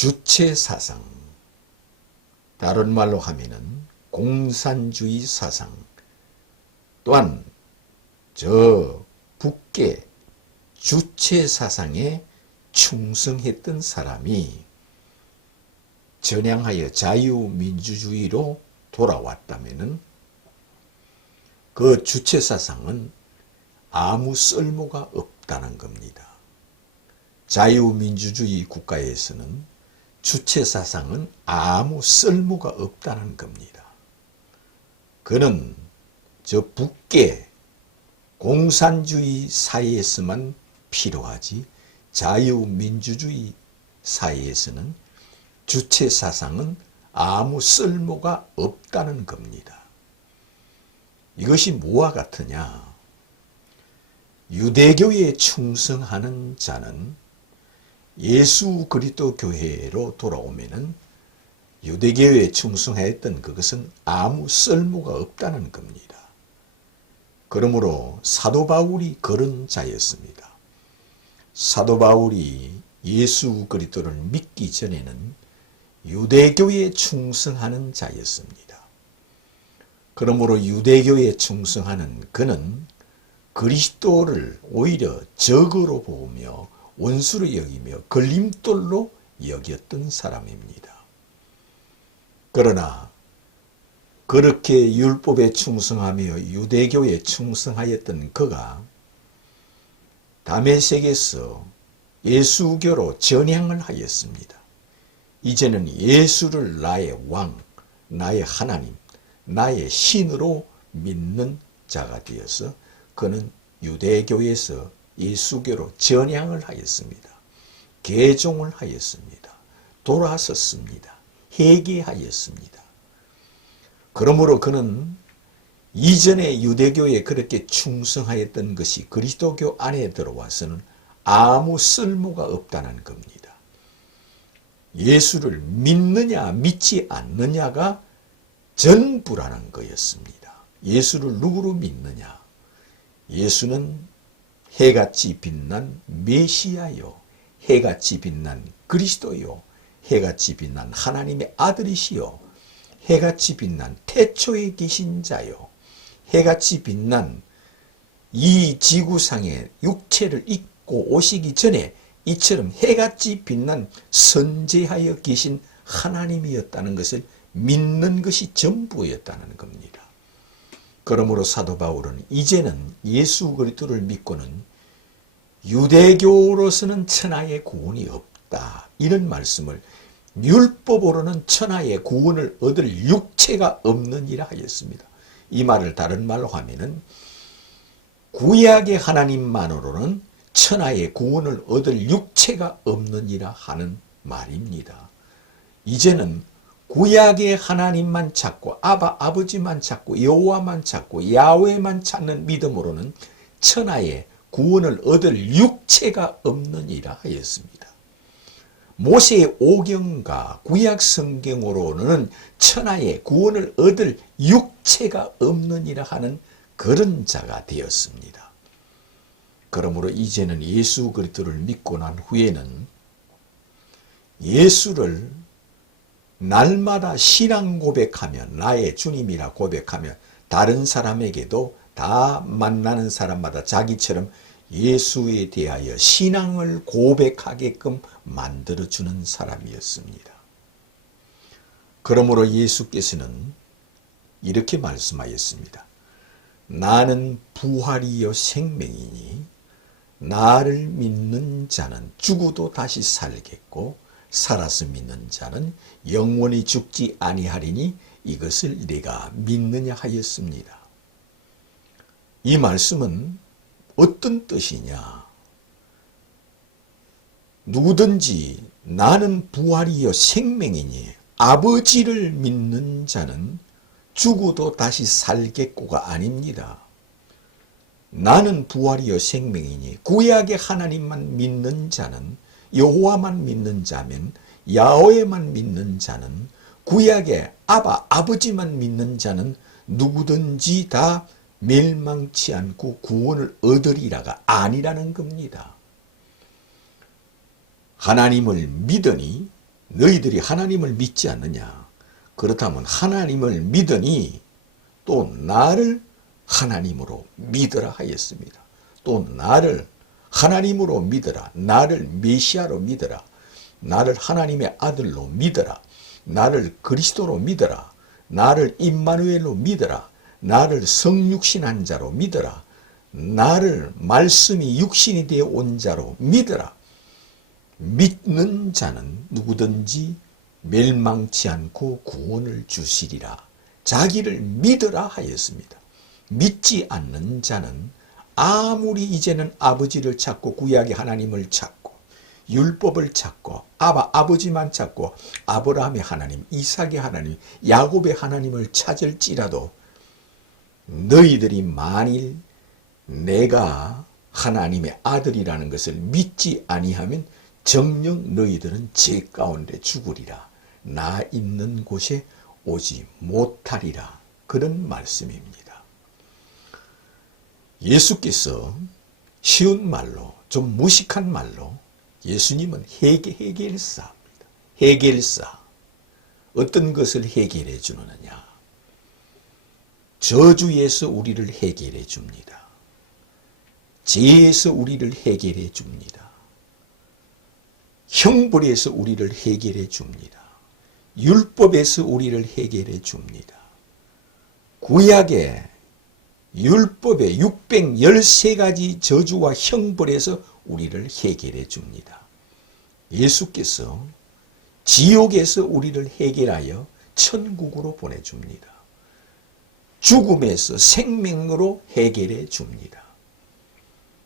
주체 사상, 다른 말로 하면은 공산주의 사상, 또한 저 북계 주체 사상에 충성했던 사람이 전향하여 자유민주주의로 돌아왔다면은 그 주체 사상은 아무 쓸모가 없다는 겁니다. 자유민주주의 국가에서는 주체 사상은 아무 쓸모가 없다는 겁니다. 그는 저 북계 공산주의 사회에서만 필요하지 자유민주주의 사회에서는 주체 사상은 아무 쓸모가 없다는 겁니다. 이것이 뭐와 같으냐? 유대교에 충성하는 자는 예수 그리스도 교회로 돌아오면은 유대교에 충성했던 그것은 아무 쓸모가 없다는 겁니다. 그러므로 사도 바울이 그런 자였습니다. 사도 바울이 예수 그리스도를 믿기 전에는 유대교에 충성하는 자였습니다. 그러므로 유대교에 충성하는 그는 그리스도를 오히려 적으로 보며 원수로 여기며 걸림돌로 여겼던 사람입니다. 그러나 그렇게 율법에 충성하며 유대교에 충성하였던 그가 다메섹에서 예수교로 전향을 하였습니다. 이제는 예수를 나의 왕, 나의 하나님, 나의 신으로 믿는 자가 되어서 그는 유대교에서 예수교로 전향을 하였습니다. 개종을 하였습니다. 돌아섰습니다. 회개하였습니다. 그러므로 그는 이전에 유대교에 그렇게 충성하였던 것이 그리스도교 안에 들어와서는 아무 쓸모가 없다는 겁니다. 예수를 믿느냐 믿지 않느냐가 전부라는 거였습니다. 예수를 누구로 믿느냐? 예수는 해같이 빛난 메시아요, 해같이 빛난 그리스도요, 해같이 빛난 하나님의 아들이시요, 해같이 빛난 태초에 계신 자요, 해같이 빛난 이 지구상에 육체를 입고 오시기 전에 이처럼 해같이 빛난 선재하여 계신 하나님이었다는 것을 믿는 것이 전부였다는 겁니다. 그러므로 사도 바울은 이제는 예수 그리스도를 믿고는 유대교로서는 천하의 구원이 없다, 이런 말씀을 율법으로는 천하의 구원을 얻을 육체가 없느니라 하였습니다. 이 말을 다른 말로 하면은 구약의 하나님만으로는 천하의 구원을 얻을 육체가 없느니라 하는 말입니다. 이제는 구약의 하나님만 찾고 아버지만 찾고 여호와만 찾고 야훼만 찾는 믿음으로는 천하의 구원을 얻을 육체가 없느니라 하였습니다. 모세의 오경과 구약 성경으로는 천하의 구원을 얻을 육체가 없느니라 하는 그런 자가 되었습니다. 그러므로 이제는 예수 그리스도를 믿고 난 후에는 예수를 날마다 신앙 고백하며 나의 주님이라 고백하며 다른 사람에게도 다 만나는 사람마다 자기처럼 예수에 대하여 신앙을 고백하게끔 만들어주는 사람이었습니다. 그러므로 예수께서는 이렇게 말씀하였습니다. 나는 부활이요 생명이니 나를 믿는 자는 죽어도 다시 살겠고 살아서 믿는 자는 영원히 죽지 아니하리니 이것을 내가 믿느냐 하였습니다. 이 말씀은 어떤 뜻이냐? 누구든지 나는 부활이요 생명이니 아버지를 믿는 자는 죽어도 다시 살겠고가 아닙니다. 나는 부활이요 생명이니 구약의 하나님만 믿는 자는, 여호와만 믿는 자면, 야훼만 믿는 자는, 구약의 아버지만 믿는 자는 누구든지 다 멸망치 않고 구원을 얻으리라가 아니라는 겁니다. 하나님을 믿으니 너희들이 하나님을 믿지 않느냐? 그렇다면 하나님을 믿으니 또 나를 하나님으로 믿으라 하였습니다. 또 나를 하나님으로 믿으라. 나를 메시아로 믿으라. 나를 하나님의 아들로 믿으라. 나를 그리스도로 믿으라. 나를 임마누엘로 믿으라. 나를 성육신한 자로 믿으라. 나를 말씀이 육신이 되어 온 자로 믿으라. 믿는 자는 누구든지 멸망치 않고 구원을 주시리라. 자기를 믿으라 하였습니다. 믿지 않는 자는 아무리 이제는 아버지를 찾고 구약의 하나님을 찾고 율법을 찾고 아버지만 찾고 아브라함의 하나님, 이삭의 하나님, 야곱의 하나님을 찾을지라도 너희들이 만일 내가 하나님의 아들이라는 것을 믿지 아니하면 정녕 너희들은 죄 가운데 죽으리라. 나 있는 곳에 오지 못하리라. 그런 말씀입니다. 예수께서 쉬운 말로, 좀 무식한 말로 예수님은 해결사입니다. 해결사. 어떤 것을 해결해 주느냐? 저주에서 우리를 해결해 줍니다. 죄에서 우리를 해결해 줍니다. 형벌에서 우리를 해결해 줍니다. 율법에서 우리를 해결해 줍니다. 구약의 율법의 613가지 저주와 형벌에서 우리를 해결해 줍니다. 예수께서 지옥에서 우리를 해결하여 천국으로 보내줍니다. 죽음에서 생명으로 해결해 줍니다.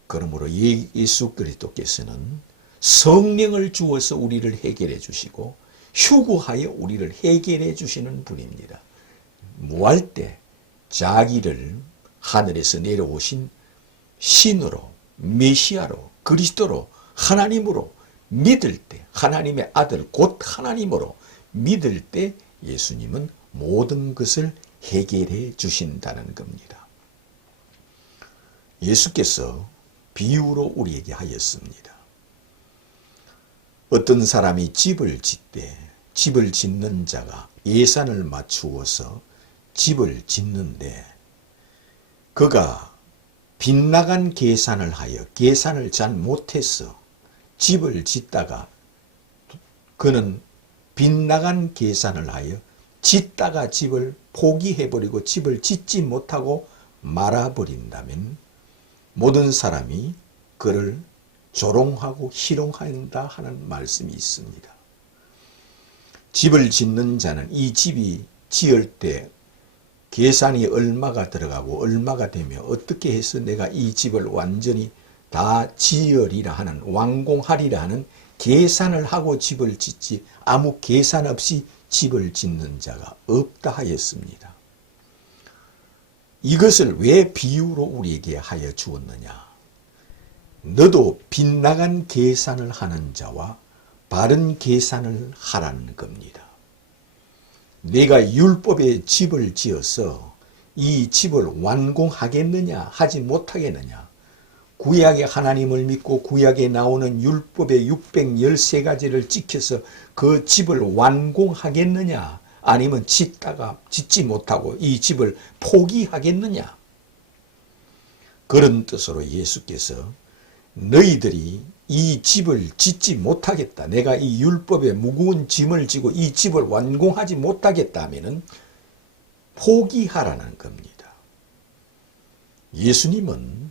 그러므로 예수 그리스도께서는 성령을 주어서 우리를 해결해 주시고 휴구하여 우리를 해결해 주시는 분입니다. 무할 때 자기를 하늘에서 내려오신 신으로, 메시아로, 그리스도로, 하나님으로 믿을 때, 하나님의 아들 곧 하나님으로 믿을 때 예수님은 모든 것을 해결해 주신다는 겁니다. 예수께서 비유로 우리에게 하였습니다. 어떤 사람이 집을 짓되 집을 짓는 자가 예산을 맞추어서 집을 짓는데 그가 빗나간 계산을 하여 계산을 잘 못해서 집을 짓다가 그는 빗나간 계산을 하여 짓다가 집을 포기해버리고 집을 짓지 못하고 말아버린다면 모든 사람이 그를 조롱하고 희롱한다 하는 말씀이 있습니다. 집을 짓는 자는 이 집이 지을 때 계산이 얼마가 들어가고 얼마가 되며 어떻게 해서 내가 이 집을 완전히 다 지으리라 하는, 완공하리라 하는 계산을 하고 집을 짓지 아무 계산 없이 집을 짓는 자가 없다 하였습니다. 이것을 왜 비유로 우리에게 하여 주었느냐? 너도 빗나간 계산을 하는 자와 바른 계산을 하라는 겁니다. 내가 율법의 집을 지어서 이 집을 완공하겠느냐 하지 못하겠느냐? 구약의 하나님을 믿고 구약에 나오는 율법의 613가지를 지켜서 그 집을 완공하겠느냐? 아니면 짓다가 짓지 못하고 이 집을 포기하겠느냐? 그런 뜻으로 예수께서 너희들이 이 집을 짓지 못하겠다. 내가 이 율법에 무거운 짐을 지고 이 집을 완공하지 못하겠다 하면은 포기하라는 겁니다. 예수님은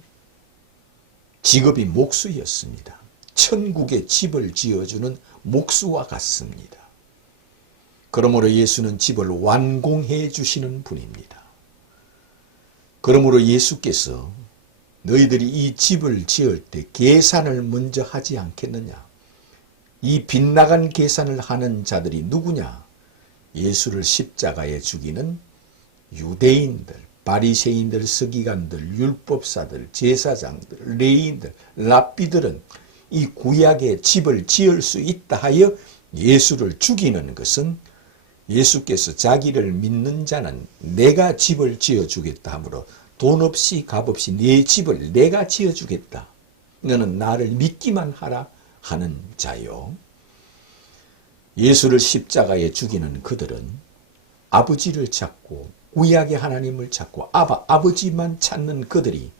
직업이 목수였습니다. 천국의 집을 지어주는 목수와 같습니다. 그러므로 예수는 집을 완공해 주시는 분입니다. 그러므로 예수께서 너희들이 이 집을 지을 때 계산을 먼저 하지 않겠느냐? 이 빗나간 계산을 하는 자들이 누구냐? 예수를 십자가에 죽이는 유대인들, 바리새인들, 서기관들, 율법사들, 제사장들, 레위인들, 랍비들은 이 구약의 집을 지을 수 있다 하여 예수를 죽이는 것은 예수께서 자기를 믿는 자는 내가 집을 지어주겠다 하므로 돈 없이 값 없이 내 집을 내가 지어주겠다. 너는 나를 믿기만 하라 하는 자요. 예수를 십자가에 죽이는 그들은 아버지를 찾고 구약의 하나님을 찾고 아버지만 찾는 그들이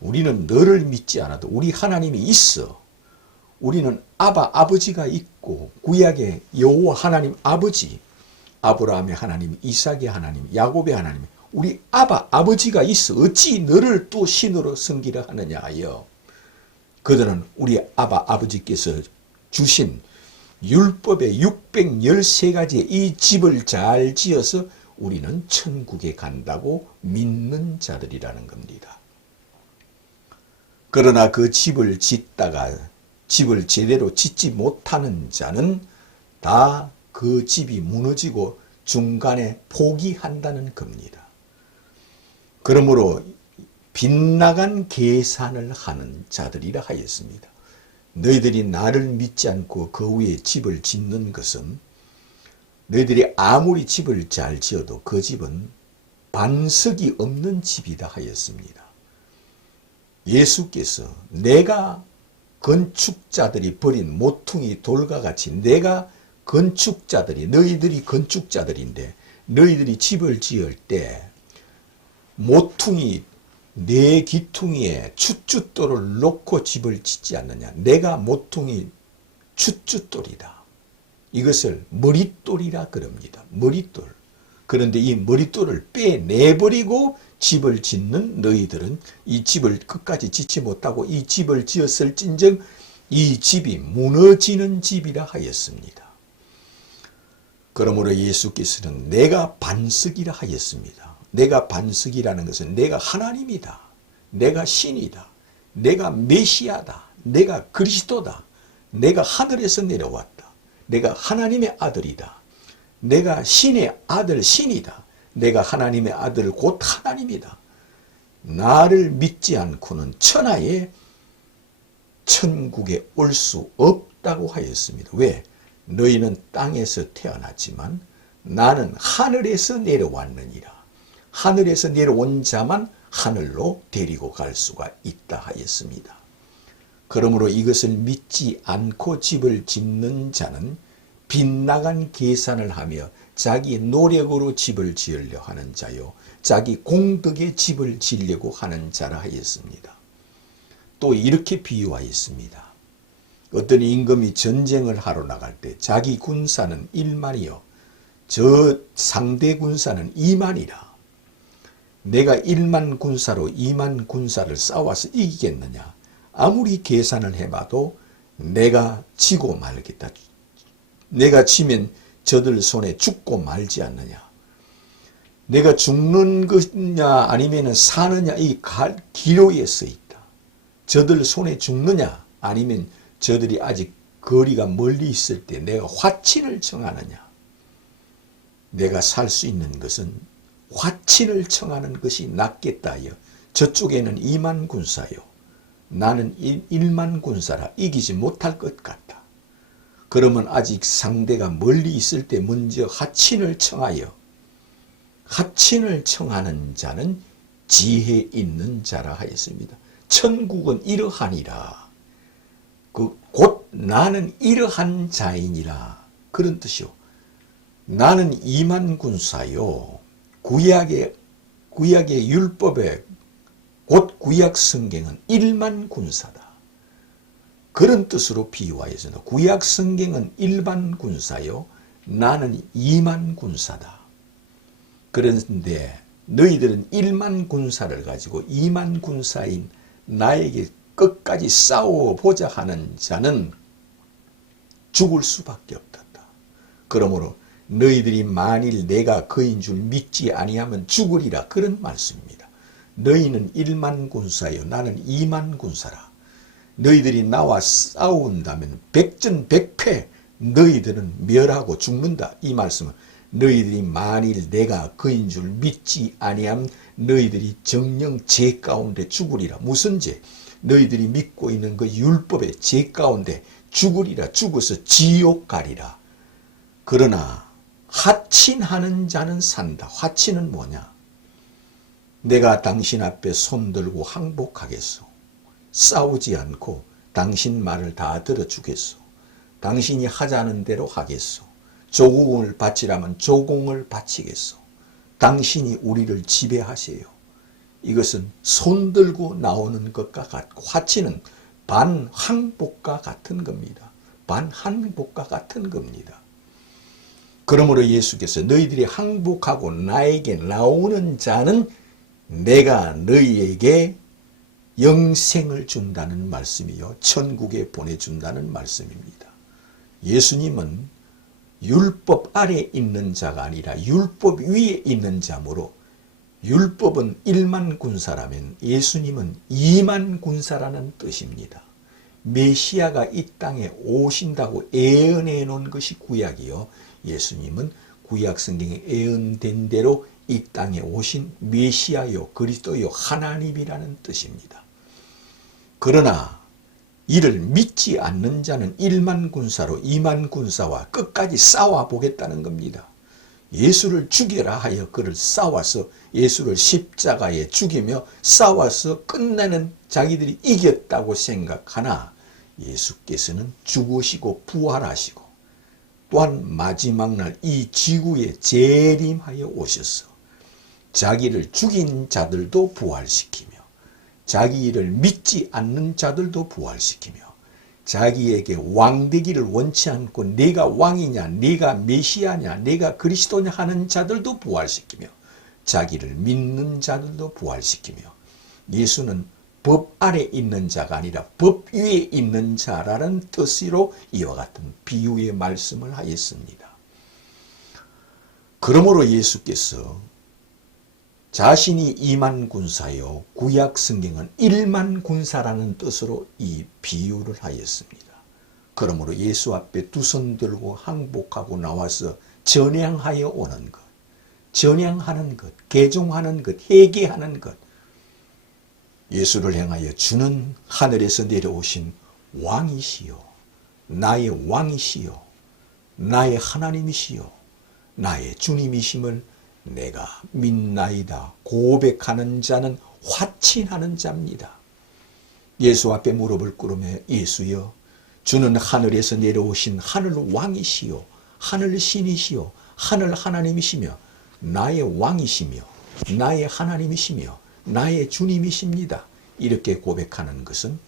우리는 너를 믿지 않아도 우리 하나님이 있어. 우리는 아버지가 있고 구약의 여호와 하나님 아버지, 아브라함의 하나님, 이삭의 하나님, 야곱의 하나님, 우리 아버지가 있어. 어찌 너를 또 신으로 섬기려 하느냐 하여 그들은 우리 아버지께서 주신 율법의 613가지의 이 집을 잘 지어서 우리는 천국에 간다고 믿는 자들이라는 겁니다. 그러나 그 집을 짓다가 집을 제대로 짓지 못하는 자는 다 그 집이 무너지고 중간에 포기한다는 겁니다. 그러므로 빗나간 계산을 하는 자들이라 하였습니다. 너희들이 나를 믿지 않고 그 위에 집을 짓는 것은 너희들이 아무리 집을 잘 지어도 그 집은 반석이 없는 집이다 하였습니다. 예수께서 내가 건축자들이 버린 모퉁이 돌과 같이 내가 건축자들이 너희들이 건축자들인데 너희들이 집을 지을 때 모퉁이 네 기퉁이에 춧돌을 놓고 집을 짓지 않느냐. 내가 모퉁이 춧돌이다. 이것을 머릿돌이라 그럽니다. 머릿돌. 그런데 이 머릿돌을 빼내버리고 집을 짓는 너희들은 이 집을 끝까지 짓지 못하고 이 집을 지었을 진정 이 집이 무너지는 집이라 하였습니다. 그러므로 예수께서는 내가 반석이라 하였습니다. 내가 반석이라는 것은 내가 하나님이다. 내가 신이다. 내가 메시아다. 내가 그리스도다. 내가 하늘에서 내려왔다. 내가 하나님의 아들이다. 내가 신의 아들 신이다. 내가 하나님의 아들 곧 하나님이다. 나를 믿지 않고는 천하에 천국에 올 수 없다고 하였습니다. 왜? 너희는 땅에서 태어났지만 나는 하늘에서 내려왔느니라. 하늘에서 내려온 자만 하늘로 데리고 갈 수가 있다 하였습니다. 그러므로 이것을 믿지 않고 집을 짓는 자는 빗나간 계산을 하며 자기 노력으로 집을 지으려 하는 자요 자기 공덕의 집을 지으려고 하는 자라 하였습니다. 또 이렇게 비유하였습니다. 어떤 임금이 전쟁을 하러 나갈 때 자기 군사는 1만이요 저 상대 군사는 2만이라. 내가 1만 군사로 2만 군사를 싸워서 이기겠느냐. 아무리 계산을 해봐도 내가 지고 말겠다. 내가 지면 저들 손에 죽고 말지 않느냐. 내가 죽는 거냐 아니면 사느냐 이 기로에 써 있다. 저들 손에 죽느냐 아니면 저들이 아직 거리가 멀리 있을 때 내가 화친을 청하느냐. 내가 살 수 있는 것은 화친을 청하는 것이 낫겠다 하여 저쪽에는 2만 군사요 나는 1만 군사라 이기지 못할 것 같다. 그러면 아직 상대가 멀리 있을 때 먼저 화친을 청하여 화친을 청하는 자는 지혜 있는 자라 하였습니다. 천국은 이러하니라. 곧 나는 이러한 자이니라. 그런 뜻이요. 나는 2만 군사요. 구약의 율법에 곧 구약 성경은 1만 군사다. 그런 뜻으로 비유하였습니다. 구약 성경은 1만 군사요. 나는 2만 군사다. 그런데 너희들은 1만 군사를 가지고 2만 군사인 나에게 끝까지 싸워보자 하는 자는 죽을 수밖에 없다. 그러므로 너희들이 만일 내가 그인 줄 믿지 아니하면 죽으리라. 그런 말씀입니다. 너희는 1만 군사요 나는 2만 군사라. 너희들이 나와 싸운다면 백전백패 너희들은 멸하고 죽는다. 이 말씀은 너희들이 만일 내가 그인 줄 믿지 아니하면 너희들이 정령 죄 가운데 죽으리라. 무슨 죄? 너희들이 믿고 있는 그 율법의 죄 가운데 죽으리라. 죽어서 지옥 가리라. 그러나 화친하는 자는 산다. 화친은 뭐냐? 내가 당신 앞에 손들고 항복하겠소. 싸우지 않고 당신 말을 다 들어주겠소. 당신이 하자는 대로 하겠소. 조공을 바치라면 조공을 바치겠소. 당신이 우리를 지배하세요. 이것은 손들고 나오는 것과 같고 화치는 반항복과 같은 겁니다. 반항복과 같은 겁니다. 그러므로 예수께서 너희들이 항복하고 나에게 나오는 자는 내가 너희에게 영생을 준다는 말씀이요 천국에 보내준다는 말씀입니다. 예수님은 율법 아래 있는 자가 아니라 율법 위에 있는 자므로 율법은 1만 군사라면 예수님은 2만 군사라는 뜻입니다. 메시아가 이 땅에 오신다고 예언해 놓은 것이 구약이요. 예수님은 구약 성경에 예언된 대로 이 땅에 오신 메시아요 그리스도요 하나님이라는 뜻입니다. 그러나 이를 믿지 않는 자는 1만 군사로 2만 군사와 끝까지 싸워 보겠다는 겁니다. 예수를 죽여라 하여 그를 싸워서 예수를 십자가에 죽이며 싸워서 끝내는 자기들이 이겼다고 생각하나 예수께서는 죽으시고 부활하시고 또한 마지막 날 이 지구에 재림하여 오셔서 자기를 죽인 자들도 부활시키며 자기를 믿지 않는 자들도 부활시키며 자기에게 왕되기를 원치 않고 내가 왕이냐 내가 메시아냐 내가 그리스도냐 하는 자들도 부활시키며 자기를 믿는 자들도 부활시키며 예수는 법 아래 있는 자가 아니라 법 위에 있는 자라는 뜻으로 이와 같은 비유의 말씀을 하였습니다. 그러므로 예수께서 자신이 2만 군사요 구약 성경은 1만 군사라는 뜻으로 이 비유를 하였습니다. 그러므로 예수 앞에 두 손 들고 항복하고 나와서 전향하여 오는 것, 전향하는 것, 개종하는 것, 회개하는 것, 예수를 향하여 주는 하늘에서 내려오신 왕이시요 나의 왕이시요 나의 하나님이시요 나의 주님이심을 내가 믿나이다 고백하는 자는 화친하는 자입니다. 예수 앞에 무릎을 꿇으며 예수여 주는 하늘에서 내려오신 하늘 왕이시요 하늘 신이시요 하늘 하나님이시며 나의 왕이시며 나의 하나님이시며 나의 주님이십니다. 이렇게 고백하는 것은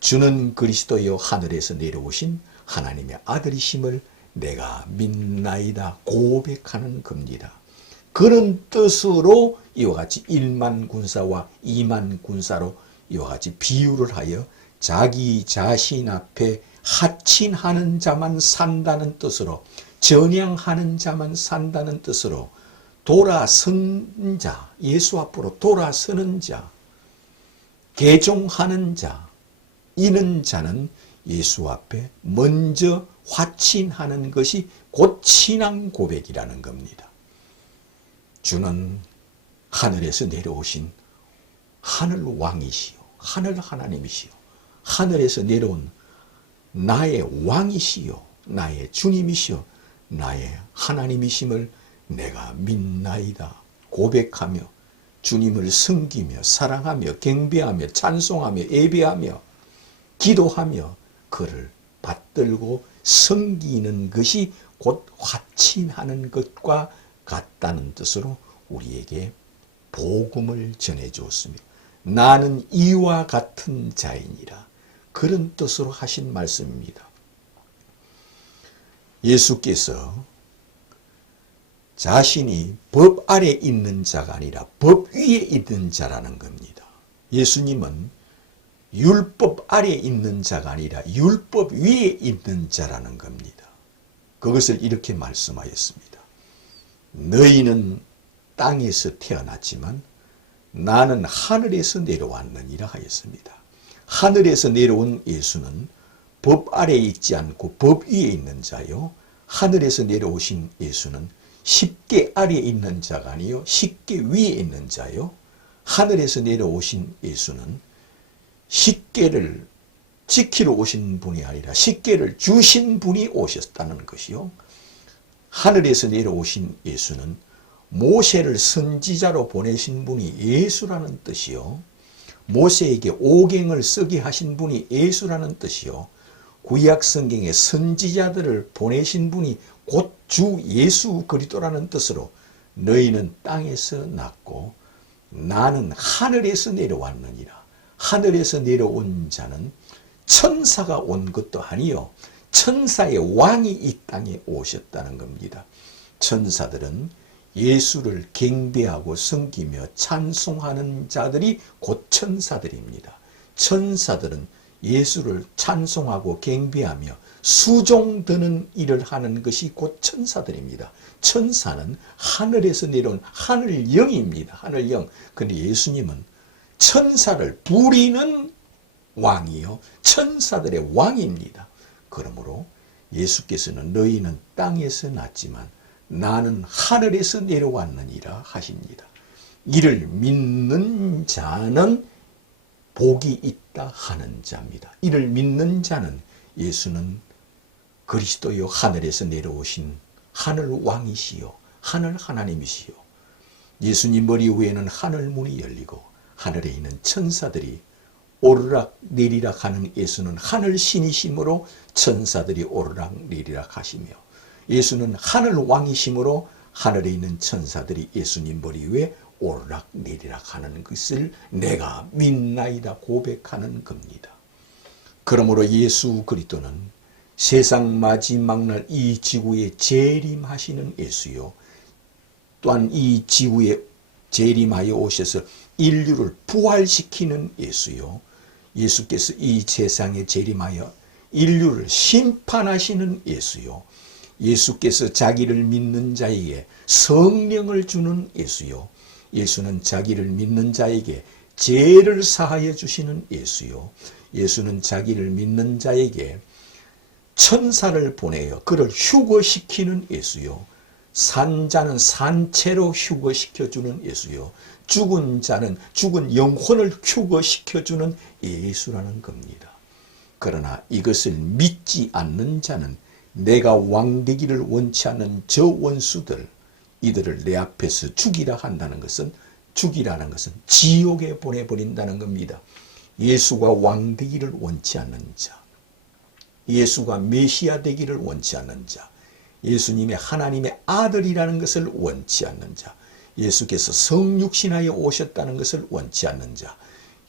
주는 그리스도여 하늘에서 내려오신 하나님의 아들이심을 내가 믿나이다 고백하는 겁니다. 그런 뜻으로 이와 같이 1만 군사와 2만 군사로 이와 같이 비유를 하여 자기 자신 앞에 하친하는 자만 산다는 뜻으로 전향하는 자만 산다는 뜻으로 돌아선 자, 예수 앞으로 돌아서는 자, 개종하는 자, 이는 자는 예수 앞에 먼저 화친하는 것이 곧 신앙 고백이라는 겁니다. 주는 하늘에서 내려오신 하늘 왕이시요 하늘 하나님이시요 하늘에서 내려온 나의 왕이시요 나의 주님이시요 나의 하나님이심을 내가 믿나이다 고백하며 주님을 섬기며 사랑하며 경배하며 찬송하며 예배하며 기도하며 그를 받들고 섬기는 것이 곧 화친하는 것과 같다는 뜻으로 우리에게 복음을 전해주었습니다. 나는 이와 같은 자이니라 그런 뜻으로 하신 말씀입니다. 예수께서 자신이 법 아래 있는 자가 아니라 법 위에 있는 자라는 겁니다. 예수님은 율법 아래 있는 자가 아니라 율법 위에 있는 자라는 겁니다. 그것을 이렇게 말씀하였습니다. 너희는 땅에서 태어났지만 나는 하늘에서 내려왔느니라 하였습니다. 하늘에서 내려온 예수는 법 아래에 있지 않고 법 위에 있는 자요. 하늘에서 내려오신 예수는 십계 아래에 있는 자가 아니요 십계 위에 있는 자요. 하늘에서 내려오신 예수는 십계를 지키러 오신 분이 아니라 십계를 주신 분이 오셨다는 것이요. 하늘에서 내려오신 예수는 모세를 선지자로 보내신 분이 예수라는 뜻이요. 모세에게 오경을 쓰게 하신 분이 예수라는 뜻이요. 구약 성경에 선지자들을 보내신 분이 곧 주 예수 그리스도라는 뜻으로 너희는 땅에서 났고 나는 하늘에서 내려왔느니라. 하늘에서 내려온 자는 천사가 온 것도 아니요 천사의 왕이 이 땅에 오셨다는 겁니다. 천사들은 예수를 경배하고 섬기며 찬송하는 자들이 곧 천사들입니다. 천사들은 예수를 찬송하고 경배하며 수종드는 일을 하는 것이 곧 천사들입니다. 천사는 하늘에서 내려온 하늘영입니다. 하늘영. 그런데 예수님은 천사를 부리는 왕이요 천사들의 왕입니다. 그러므로 예수께서는 너희는 땅에서 났지만 나는 하늘에서 내려왔느니라 하십니다. 이를 믿는 자는 복이 있다 하는 자입니다. 이를 믿는 자는 예수는 그리스도요 하늘에서 내려오신 하늘 왕이시요 하늘 하나님이시요 예수님 머리 위에는 하늘 문이 열리고 하늘에 있는 천사들이 오르락 내리락 하는 예수는 하늘 신이심으로 천사들이 오르락 내리락 하시며 예수는 하늘 왕이심으로 하늘에 있는 천사들이 예수님 머리 위에 오르락 내리락 하는 것을 내가 믿나이다 고백하는 겁니다. 그러므로 예수 그리스도는 세상 마지막 날 이 지구에 재림하시는 예수요 또한 이 지구에 재림하여 오셔서 인류를 부활시키는 예수요 예수께서 이 세상에 재림하여 인류를 심판하시는 예수요 예수께서 자기를 믿는 자에게 성령을 주는 예수요 예수는 자기를 믿는 자에게 죄를 사하여 주시는 예수요 예수는 자기를 믿는 자에게 천사를 보내어 그를 휴거시키는 예수요 산 자는 산채로 휴거시켜주는 예수요 죽은 자는 죽은 영혼을 휴거시켜주는 예수라는 겁니다. 그러나 이것을 믿지 않는 자는 내가 왕되기를 원치 않는 저 원수들 이들을 내 앞에서 죽이라 한다는 것은 죽이라는 것은 지옥에 보내버린다는 겁니다. 예수가 왕되기를 원치 않는 자 예수가 메시아 되기를 원치 않는 자 예수님의 하나님의 아들이라는 것을 원치 않는 자 예수께서 성육신하여 오셨다는 것을 원치 않는 자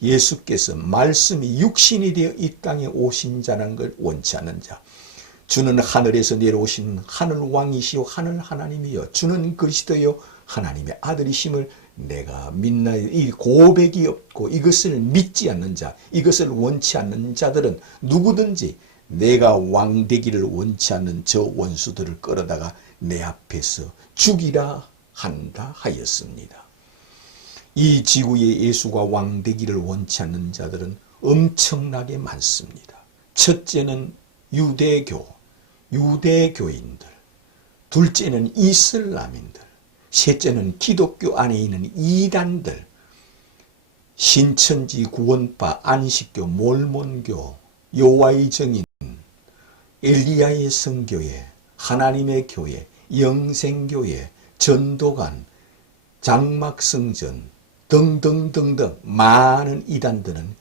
예수께서 말씀이 육신이 되어 이 땅에 오신 자라는 걸 원치 않는 자 주는 하늘에서 내려오신 하늘왕이시오 하늘 하나님이여 주는 그리스도여 하나님의 아들이심을 내가 믿나이다. 이 고백이 없고 이것을 믿지 않는 자 이것을 원치 않는 자들은 누구든지 내가 왕되기를 원치 않는 저 원수들을 끌어다가 내 앞에서 죽이라 한다 하였습니다. 이 지구에 예수가 왕되기를 원치 않는 자들은 엄청나게 많습니다. 첫째는 유대교인들, 둘째는 이슬람인들, 셋째는 기독교 안에 있는 이단들, 신천지 구원파, 안식교, 몰몬교, 여호와의 증인, 엘리야의 성교회, 하나님의 교회, 영생교회, 전도관, 장막성전 등등등등 많은 이단들은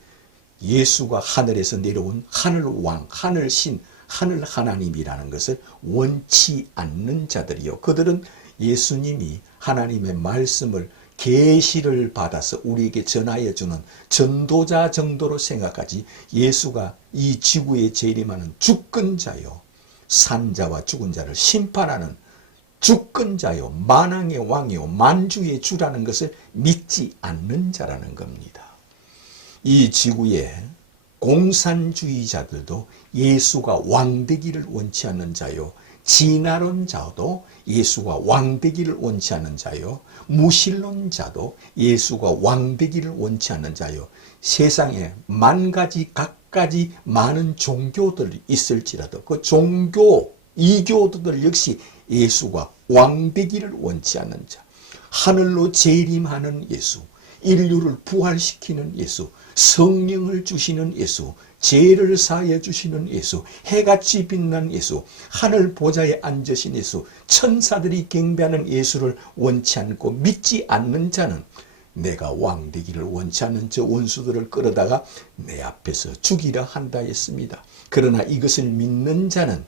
예수가 하늘에서 내려온 하늘왕, 하늘신, 하늘 하나님이라는 것을 원치 않는 자들이요. 그들은 예수님이 하나님의 말씀을 계시를 받아서 우리에게 전하여 주는 전도자 정도로 생각하지 예수가 이 지구에 재림하는 주권자요 산자와 죽은 자를 심판하는 주권자요 만왕의 왕이요 만주의 주라는 것을 믿지 않는 자라는 겁니다. 이 지구에 공산주의자들도 예수가 왕되기를 원치 않는 자요 진화론자도 예수가 왕되기를 원치 않는 자요 무신론자도 예수가 왕되기를 원치 않는 자요 세상에 만 가지 각가지 많은 종교들이 있을지라도 그 종교 이교도들 역시 예수가 왕되기를 원치 않는 자 하늘로 재림하는 예수 인류를 부활시키는 예수 성령을 주시는 예수 죄를 사하여 주시는 예수 해같이 빛난 예수 하늘 보좌에 앉으신 예수 천사들이 경배하는 예수를 원치 않고 믿지 않는 자는 내가 왕 되기를 원치 않는 저 원수들을 끌어다가 내 앞에서 죽이라 한다 했습니다. 그러나 이것을 믿는 자는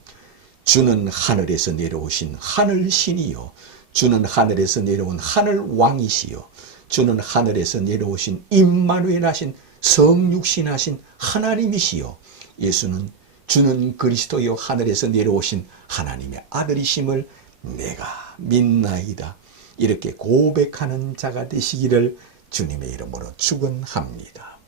주는 하늘에서 내려오신 하늘신이요, 주는 하늘에서 내려온 하늘왕이시요, 주는 하늘에서 내려오신 임마누엘 하신 성육신 하신 하나님이시요, 예수는 주는 그리스도요 하늘에서 내려오신 하나님의 아들이심을 내가 믿나이다. 이렇게 고백하는 자가 되시기를 주님의 이름으로 축원합니다.